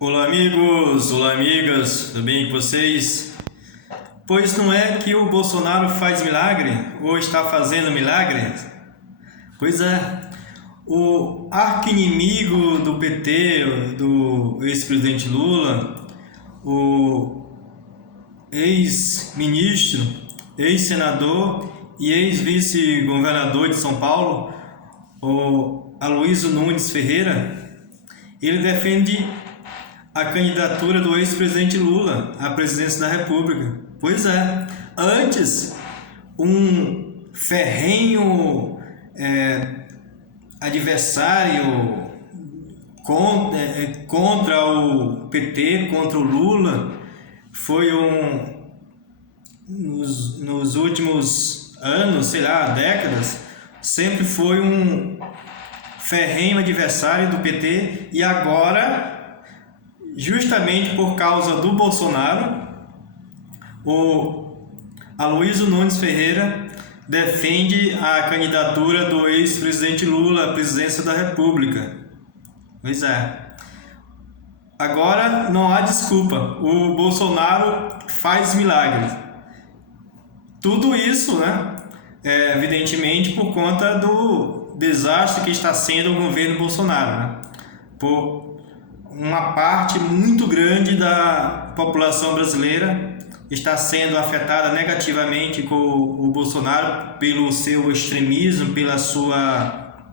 Olá amigos, olá amigas, tudo bem com vocês? Pois não é que o Bolsonaro faz milagre ou está fazendo milagre? Pois é, o arqui-inimigo do PT, do ex-presidente Lula, o ex-ministro, ex-senador e ex-vice-governador de São Paulo, o Aloysio Nunes Ferreira, ele defende a candidatura do ex-presidente Lula à presidência da República. Pois é, antes um ferrenho adversário contra o PT, contra o Lula, foi nos últimos anos, sei lá, décadas, sempre foi um ferrenho adversário do PT e agora, justamente por causa do Bolsonaro, o Aloysio Nunes Ferreira defende a candidatura do ex-presidente Lula à presidência da República. Pois é. Agora não há desculpa. O Bolsonaro faz milagres. Tudo isso, né? Evidentemente por conta do desastre que está sendo o governo Bolsonaro, né? Por uma parte muito grande da população brasileira está sendo afetada negativamente com o Bolsonaro pelo seu extremismo, pela sua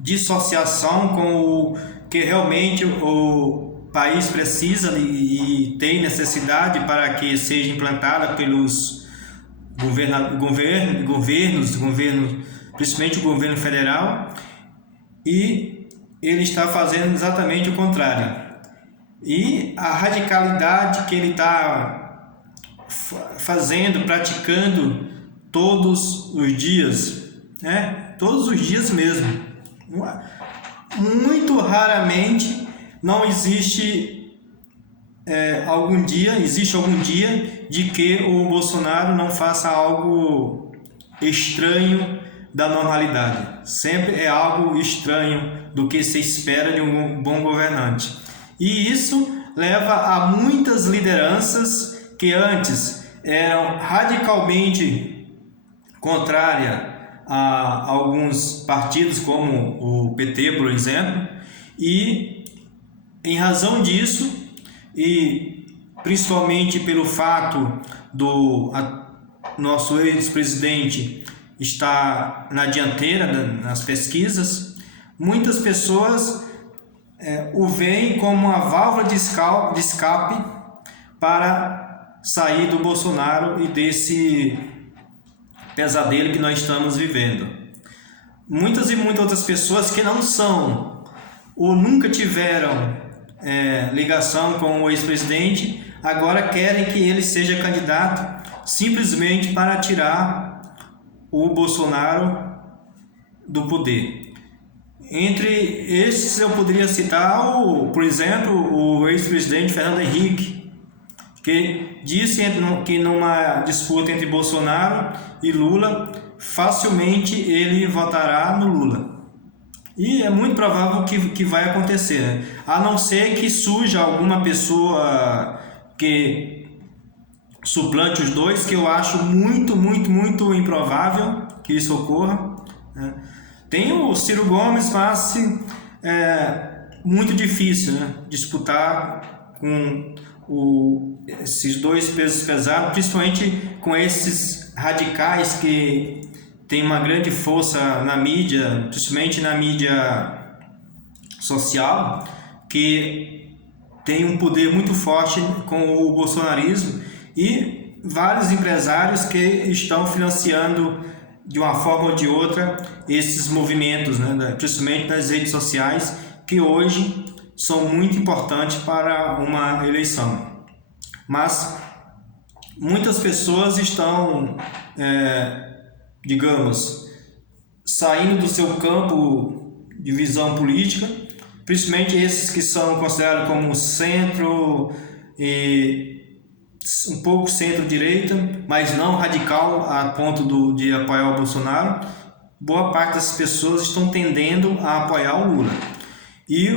dissociação com o que realmente o país precisa e tem necessidade para que seja implantada pelos governos, principalmente o governo federal, e ele está fazendo exatamente o contrário. E a radicalidade que ele está fazendo, praticando todos os dias, né? Todos os dias mesmo. Muito raramente não existe existe algum dia de que o Bolsonaro não faça algo estranho da normalidade. Sempre é algo estranho do que se espera de um bom governante. E isso leva a muitas lideranças que antes eram radicalmente contrárias a alguns partidos, como o PT, por exemplo, e em razão disso, e principalmente pelo fato do nosso ex-presidente estar na dianteira nas pesquisas, muitas pessoas o veem como uma válvula de escape para sair do Bolsonaro e desse pesadelo que nós estamos vivendo. Muitas e muitas outras pessoas que não são ou nunca tiveram ligação com o ex-presidente agora querem que ele seja candidato simplesmente para tirar o Bolsonaro do poder. Entre esses eu poderia citar, por exemplo, o ex-presidente Fernando Henrique, que disse que numa disputa entre Bolsonaro e Lula, facilmente ele votará no Lula. E é muito provável que vai acontecer, né? A não ser que surja alguma pessoa que suplante os dois, que eu acho muito, muito, muito improvável que isso ocorra, né? Tem o Ciro Gomes, mas muito difícil, né, disputar com esses dois pesos pesados, principalmente com esses radicais que têm uma grande força na mídia, principalmente na mídia social, que tem um poder muito forte com o bolsonarismo, e vários empresários que estão financiando de uma forma ou de outra esses movimentos, né, principalmente nas redes sociais, que hoje são muito importantes para uma eleição. Mas muitas pessoas estão, digamos, saindo do seu campo de visão política, principalmente esses que são considerados como centro e um pouco centro-direita, mas não radical a ponto de apoiar o Bolsonaro. Boa parte das pessoas estão tendendo a apoiar o Lula. E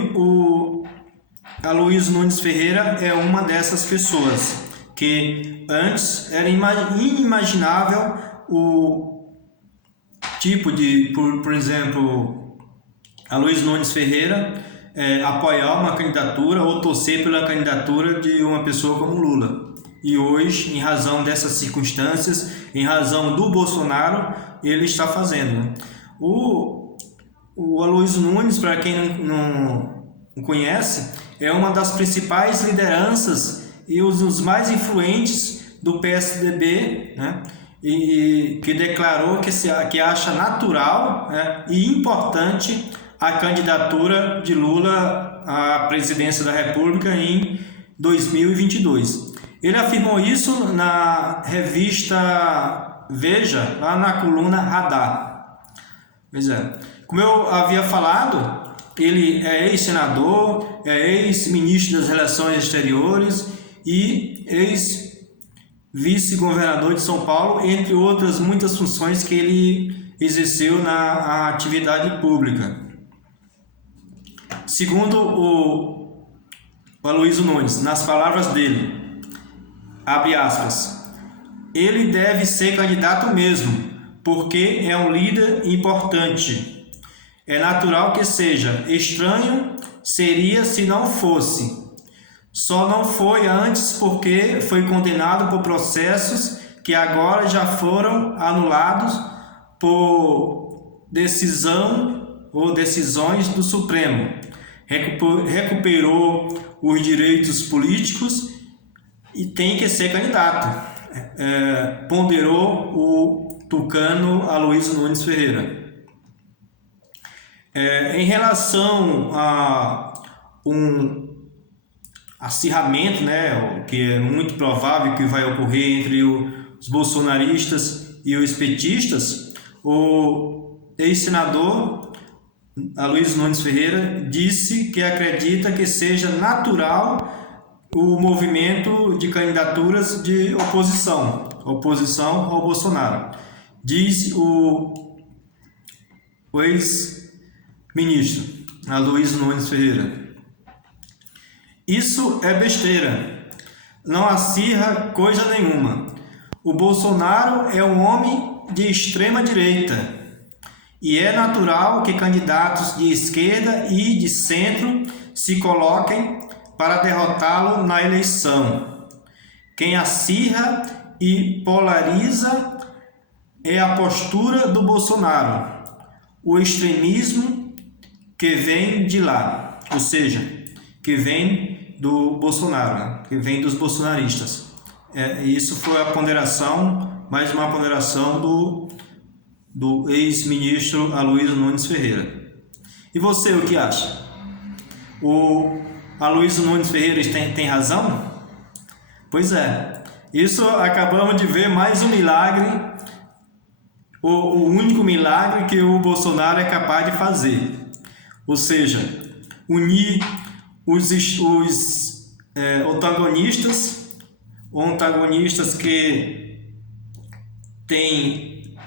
Aloysio Nunes Ferreira é uma dessas pessoas que antes era inimaginável o tipo de, por exemplo, Aloysio Nunes Ferreira apoiar uma candidatura ou torcer pela candidatura de uma pessoa como Lula. E hoje, em razão dessas circunstâncias, em razão do Bolsonaro, ele está fazendo. O Aloysio Nunes, para quem não conhece, é uma das principais lideranças e um dos mais influentes do PSDB, né? E que declarou que acha natural, né, e importante a candidatura de Lula à presidência da República em 2022. Ele afirmou isso na revista Veja, lá na coluna Radar. Pois é. Como eu havia falado, ele é ex-senador, é ex-ministro das Relações Exteriores e ex-vice-governador de São Paulo, entre outras muitas funções que ele exerceu na atividade pública. Segundo o Aloysio Nunes, nas palavras dele, abre aspas, ele deve ser candidato mesmo, porque é um líder importante. É natural que seja. Estranho seria se não fosse. Só não foi antes porque foi condenado por processos que agora já foram anulados por decisão ou decisões do Supremo. Recuperou os direitos políticos e tem que ser candidato. Ponderou o tucano Aloysio Nunes Ferreira. Em relação a um acirramento, né, que é muito provável que vai ocorrer entre os bolsonaristas e os petistas, o ex-senador Aloysio Nunes Ferreira disse que acredita que seja natural o movimento de candidaturas de oposição ao Bolsonaro. Diz o ex-ministro Aloysio Nunes Ferreira. Isso é besteira. Não acirra coisa nenhuma. O Bolsonaro é um homem de extrema direita. E é natural que candidatos de esquerda e de centro se coloquem para derrotá-lo na eleição. Quem acirra e polariza é a postura do Bolsonaro, o extremismo que vem de lá, ou seja, que vem do Bolsonaro, né? Que vem dos bolsonaristas. Isso foi a ponderação, mais uma ponderação do ex-ministro Aloysio Nunes Ferreira. E você, o que acha? O Aloysio Nunes Ferreira tem razão? Pois é, isso acabamos de ver mais um milagre, o único milagre que o Bolsonaro é capaz de fazer. Ou seja, unir os antagonistas que têm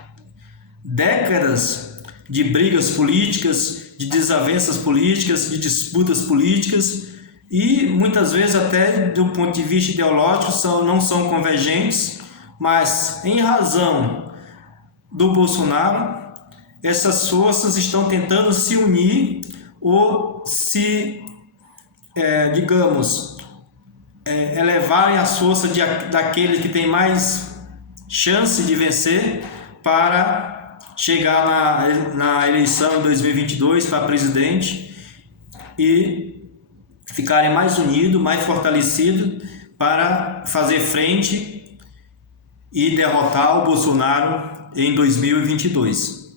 décadas de brigas políticas, de desavenças políticas, de disputas políticas e muitas vezes até do ponto de vista ideológico não são convergentes, mas em razão do Bolsonaro, essas forças estão tentando se unir ou se, elevarem as forças daquele que tem mais chance de vencer para chegar na eleição em 2022 para presidente e ficarem mais unidos, mais fortalecidos para fazer frente e derrotar o Bolsonaro em 2022.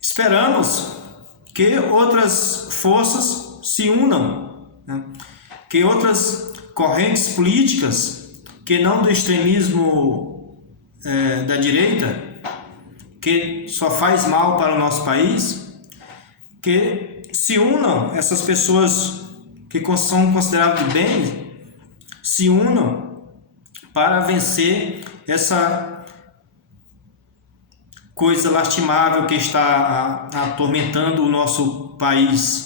Esperamos que outras forças se unam, né? Que outras correntes políticas, que não do extremismo da direita, que só faz mal para o nosso país, que se unam, essas pessoas que são consideradas de bem, se unam para vencer essa coisa lastimável que está atormentando o nosso país.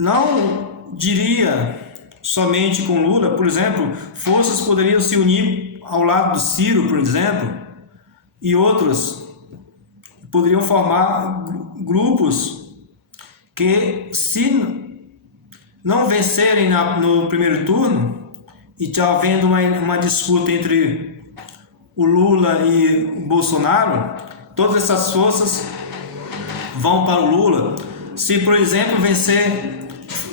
não diria somente com Lula. Por exemplo, forças poderiam se unir ao lado do Ciro, por exemplo, e outros poderiam formar grupos que, se não vencerem no primeiro turno, e já havendo uma disputa entre o Lula e o Bolsonaro, todas essas forças vão para o Lula. Se, por exemplo,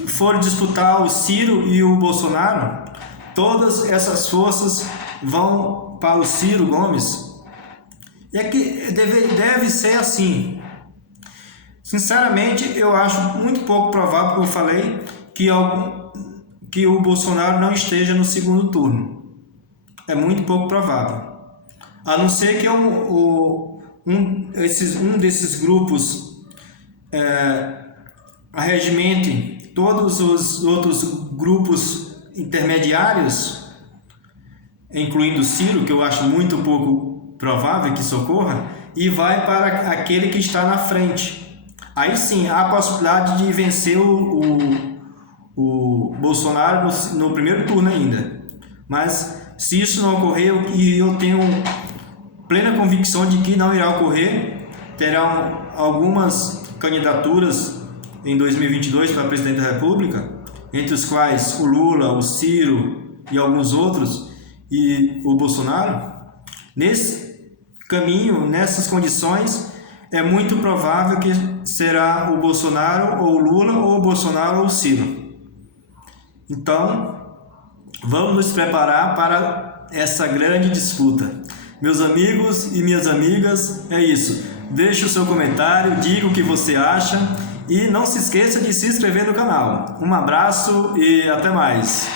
for disputar o Ciro e o Bolsonaro, todas essas forças vão para o Ciro Gomes. E é que deve ser assim. Sinceramente, eu acho muito pouco provável, como eu falei, que o Bolsonaro não esteja no segundo turno. É muito pouco provável. A não ser que um desses grupos arregimente todos os outros grupos intermediários, incluindo o Ciro, que eu acho muito pouco provável que isso ocorra, e vai para aquele que está na frente. Aí sim, há a possibilidade de vencer o Bolsonaro no primeiro turno ainda. Mas se isso não ocorrer, e eu tenho plena convicção de que não irá ocorrer, terão algumas candidaturas em 2022 para presidente da República, entre os quais o Lula, o Ciro e alguns outros, e o Bolsonaro. Nesse caminho, nessas condições, é muito provável que será o Bolsonaro ou o Lula, ou o Bolsonaro ou o Ciro. Então, vamos nos preparar para essa grande disputa. Meus amigos e minhas amigas, é isso. Deixe o seu comentário, diga o que você acha e não se esqueça de se inscrever no canal. Um abraço e até mais.